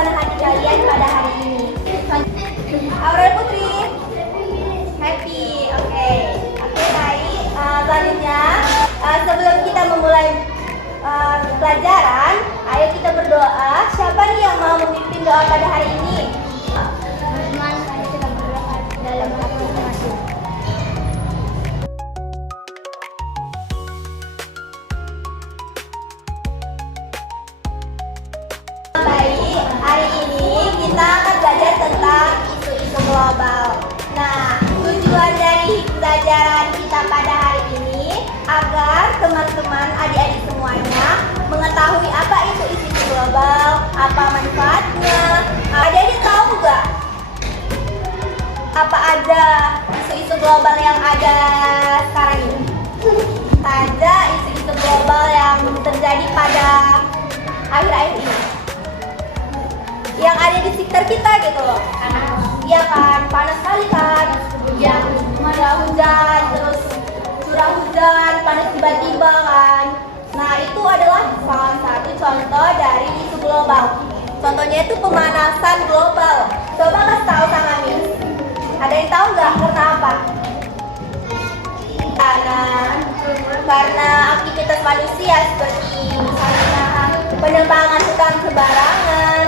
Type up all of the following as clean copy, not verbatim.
suasana hati kalian pada hari ini? Aurel Putri, happy. Oke, baik. Selanjutnya, sebelum kita memulai pelajaran, ayo kita berdoa. Siapa nih yang mau memimpin doa pada hari ini? Teman, ayo kita berdoa dalam hati masing-masing. Baik, hari ini kita akan belajar tentang isu-isu global. Nah, tujuan dari pelajaran kita pada hari ini agar teman-teman adik-adik semuanya mengetahui apa itu isu-isu global, apa manfaatnya. Adik-adik tahu nggak apa aja isu-isu global yang ada sekarang ini? Ada isu-isu global yang terjadi pada akhir-akhir ini, yang ada di sekitar kita gitu loh. Iya kan, panas sekali kan, hujan, terus curah hujan, panas tiba-tiba kan. Nah, itu adalah salah satu contoh dari isu global. Contohnya itu pemanasan global. Coba kasih tahu sama Miss. Ada yang tahu nggak karena apa? Karena aktivitas manusia seperti misalnya penebangan hutan sembarangan,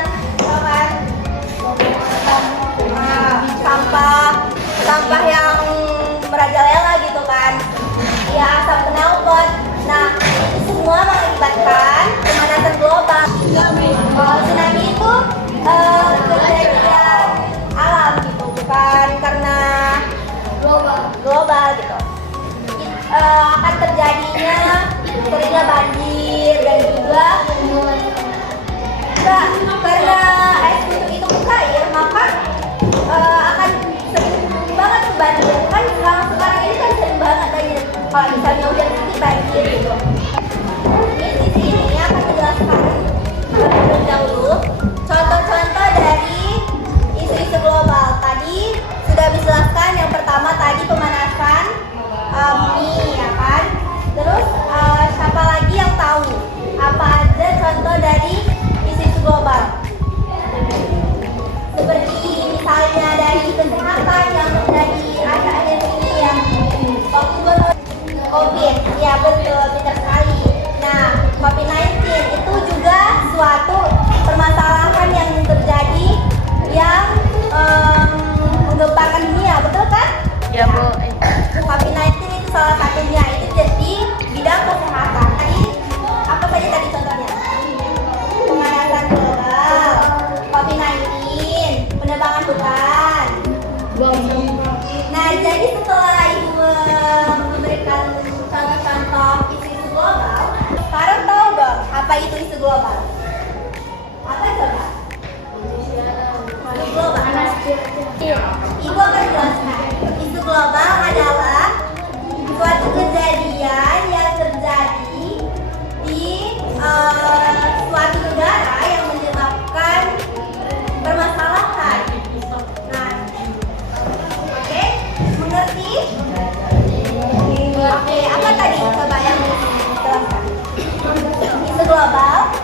sampah yang merajalela gitu kan, ya asap knalpot. Nah, itu semua mengakibatkan pemanasan global. Tsunami itu kejadian alam gitu, bukan karena global gitu. Akan terjadinya seringnya banjir dan juga karena es gunung itu mencair, maka akan sering banget banjir. Kan sekarang ini kan sering banget banjir. Kalau misalnya hujan sedikit banjir gitu. Ini di sini akan menjelaskan terlebih dahulu contoh-contoh dari isu-isu global. Tadi sudah dijelaskan, yang pertama tadi pemanasan bumi, ya kan? Terus siapa lagi yang tahu apa aja contoh dari isu-isu global? Seperti misalnya dari kesehatan yang terjadi akhir-akhir ini, yang COVID, ya betul, benar sekali. Nah, COVID-19 itu juga suatu permasalahan yang terjadi yang menggemparkan dunia, betul kan? Ya, Bu. COVID-19 itu salah satunya, itu jadi bidang kesehatan. Tadi apa saja tadi contohnya? Pemanasan global, COVID-19, penebangan hutan. Nah, jadi setelah Ibu memberikan contoh-contoh isu-isu global, sekarang tahu dong apa itu isu global? Apa coba? Isu global. Ibu akan jelaskan. Isu global adalah suatu kejadian yang terjadi di suatu negara yang menyebabkan permasalahan. Nah, oke, mengerti? Oke, apa tadi coba yang dijelaskan? Isu global.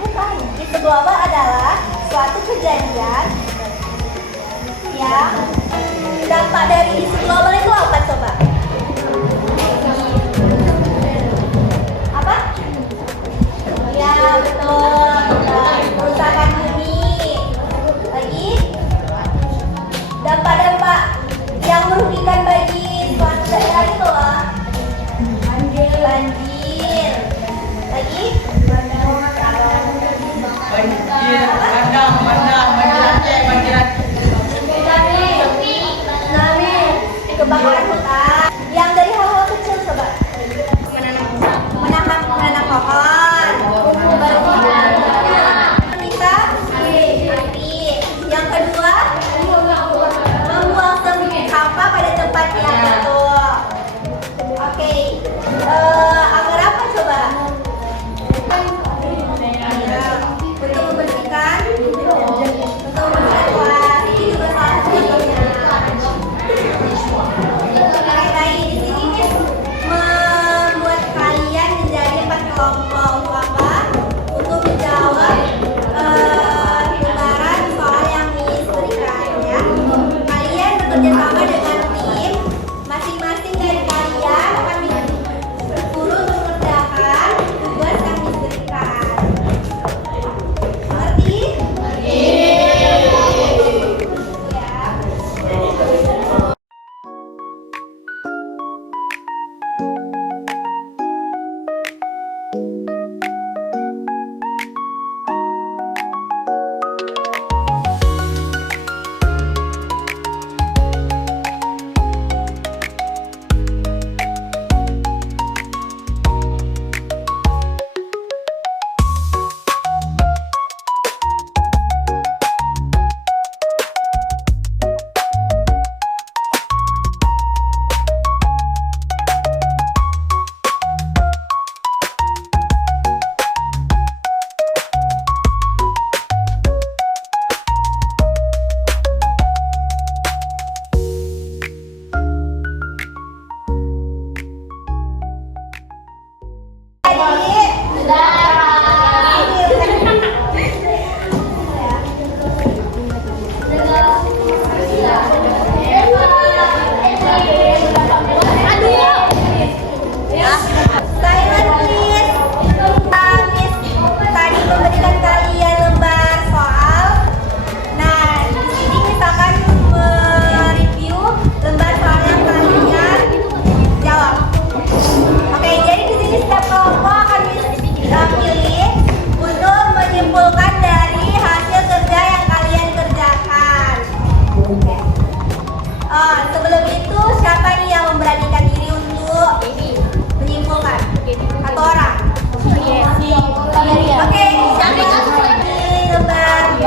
Bukan. Isu global adalah suatu kejadian yang dampak dari isu global itu apa coba? Apa? Ya betul, kerusakan bumi. Lagi dampak-dampak yang merugikan bagi suatu daerah itu loh. Banjir. Lagi? Banjir Aceh. Tsunami, kebakaran hutan.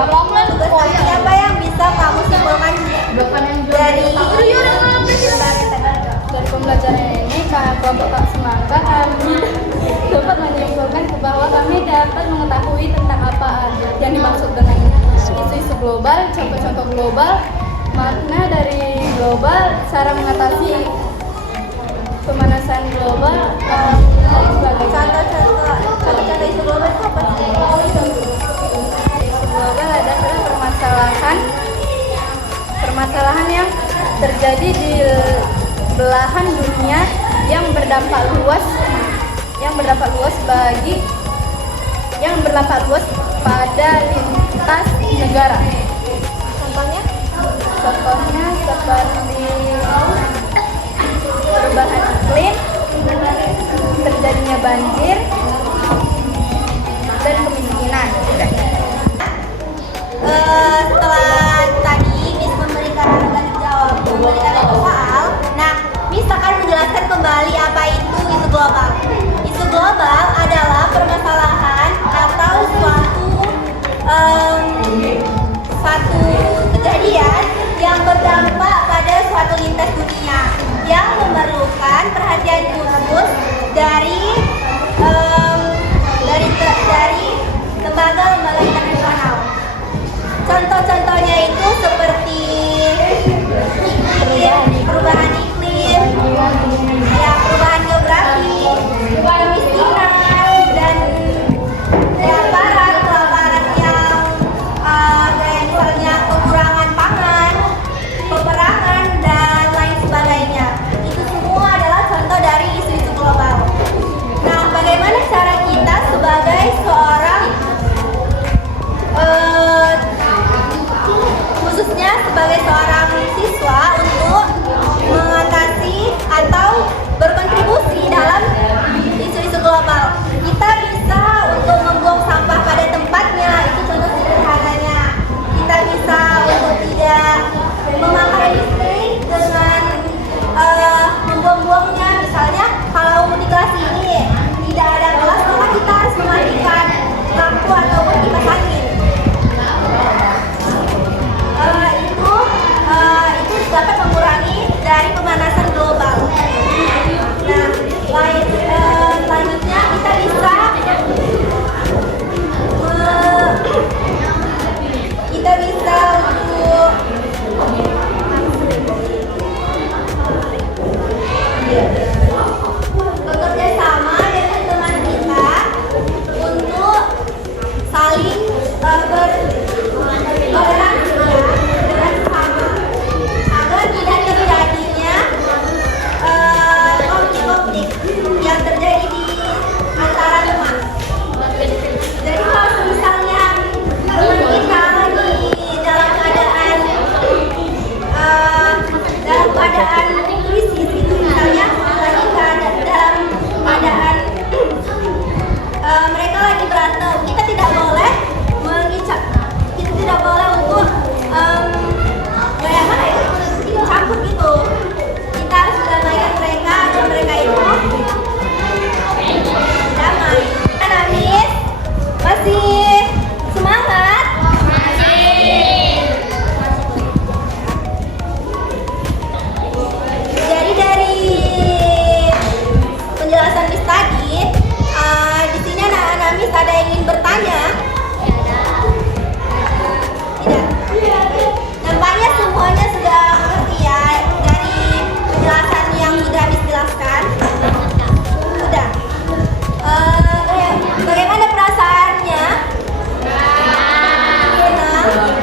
Siapa yang bisa kamu simpulkan dari pembelajaran ini, kelompok Kak Semangka kami dapat menyimpulkan bahwa kami dapat mengetahui tentang apa yang dimaksud dengan isu-isu global, contoh-contoh global, makna dari global, cara mengatasi pemanasan global, dan sebagainya. contoh-contoh isu global itu apa sih? Isu global adalah permasalahan yang terjadi di belahan dunia yang berdampak luas pada lintas negara. Contohnya seperti perubahan iklim, terjadinya banjir, dan kemiskinan. Setelah tadi Miss memberikan soal, nah Miss akan menjelaskan kembali apa itu isu global. Isu global adalah permasalahan atau suatu kejadian yang berdampak pada suatu lintas dunia yang memerlukan perhatian khusus dari lembaga-lembaga internasional. Contoh-contohnya itu seperti perubahan iklim, ya, perubahan geografi, kemiskinan, dan kelaparan yang kayak misalnya kekurangan pangan, peperangan, dan lain sebagainya. Itu semua adalah contoh dari isu-isu global. Nah, bagaimana cara kita sebagai seorang khususnya sebagai seorang siswa untuk mengatasi atau berkontribusi dalam isu-isu global? Kita bisa untuk membuang sampah pada tempatnya, itu contoh sederhananya. Kita bisa untuk tidak memakai listrik dengan membuang-buangnya. Misalnya kalau di kelas ini tidak ada kelas, maka kita harus mematikan lampu ataupun kipas angin. Itu dapat mengurangi dari pemanasan global. Nah, selanjutnya kita bisa bekerja sama dengan teman kita untuk saling berinteraksi dengan sama agar tidak terjadinya konflik-konflik yang terjadi di antara teman. Jadi kalau misalnya teman kita lagi dalam keadaan krisis, itu misalnya lagi dalam keadaan mereka lagi berantem, kita tidak boleh mengicap, kita tidak boleh untuk campur gitu. Kita harus mendamaikan mereka agar mereka itu damai. Namis masih semangat? Jadi dari penjelasan Miss tadi, di sini anak-anak Miss ada yang ingin bertanya? Tidak. Nampaknya semuanya sudah mengerti ya dari penjelasan yang sudah Miss jelaskan. Sudah. Bagaimana perasaannya? Enak.